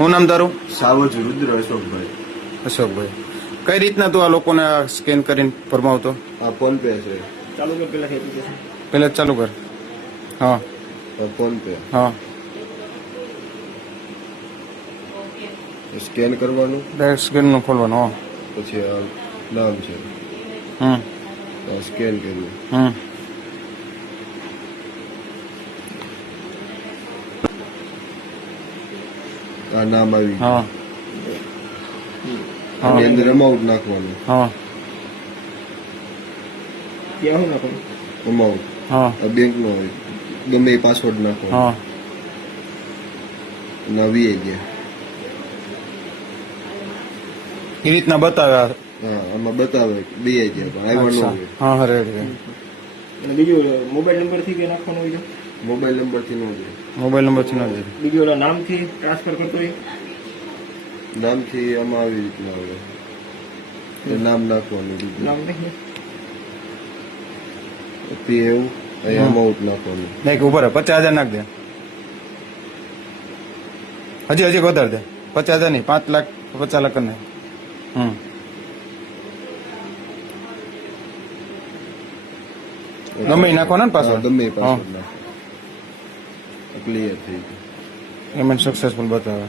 શું નામ તારું? સાવજ રુદ્ર અશોકભાઈ. અશોકભાઈ, કઈ રીતના તું આ લોકોને સ્કેન કરીને ફરમાવતો? આ ફોન પે છે. ચાલુ કર પેલા એપ્લિકેશન. પહેલા જ ચાલુ કર. હા ફોન પે હા, સ્કેન કરવાનું, ડાયરેક્ટ સ્કેનનું ખોલવાનું. હા, પછી આ નામ છે, સ્કેન કર્યું. આ નામ આવી હા ગયું. આની અંદર અમાઉન્ટ નાખવાનું. હા ત્યાં શું નાખો? અમાઉન્ટ હા બેંક નો હોય, ગમે એ પાસવર્ડ નાખવાનો. હા, ના વીએ ગયા. એ રીતના બતાવ્યા. હા, આમાં બતાવે બે ગયા પણ આવ્યા ન અચ્છા. હોય. હા રેડી. અને બીજું મોબાઈલ નંબર થી કે નાખવાનું હોય છે? મોબાઈલ નંબર થી ન હોય. મોબાઈલ નંબરથી ન જાય. બીજું ઓલા નામથી ટ્રાન્સફર કરતો હોય? નામથી આમાં આવી રીતના આવે, નામ નાખવાનું. નામ નહીં પીએવ અહીંયા અમાઉન્ટ નાખવાનું. નહીં ઉભા રહે, 50,000 નાખ દે. હજી વધારે દે. 50,000 નહીં, 5 લાખ 50 લાખ ને. ગમે એ નાખવાના ને પાછળ? ગમે એ પાસવર્ડ નાખો. ક્લિયર થઈ ગયું. પેમેન્ટ સક્સેસફુલ બતાવે.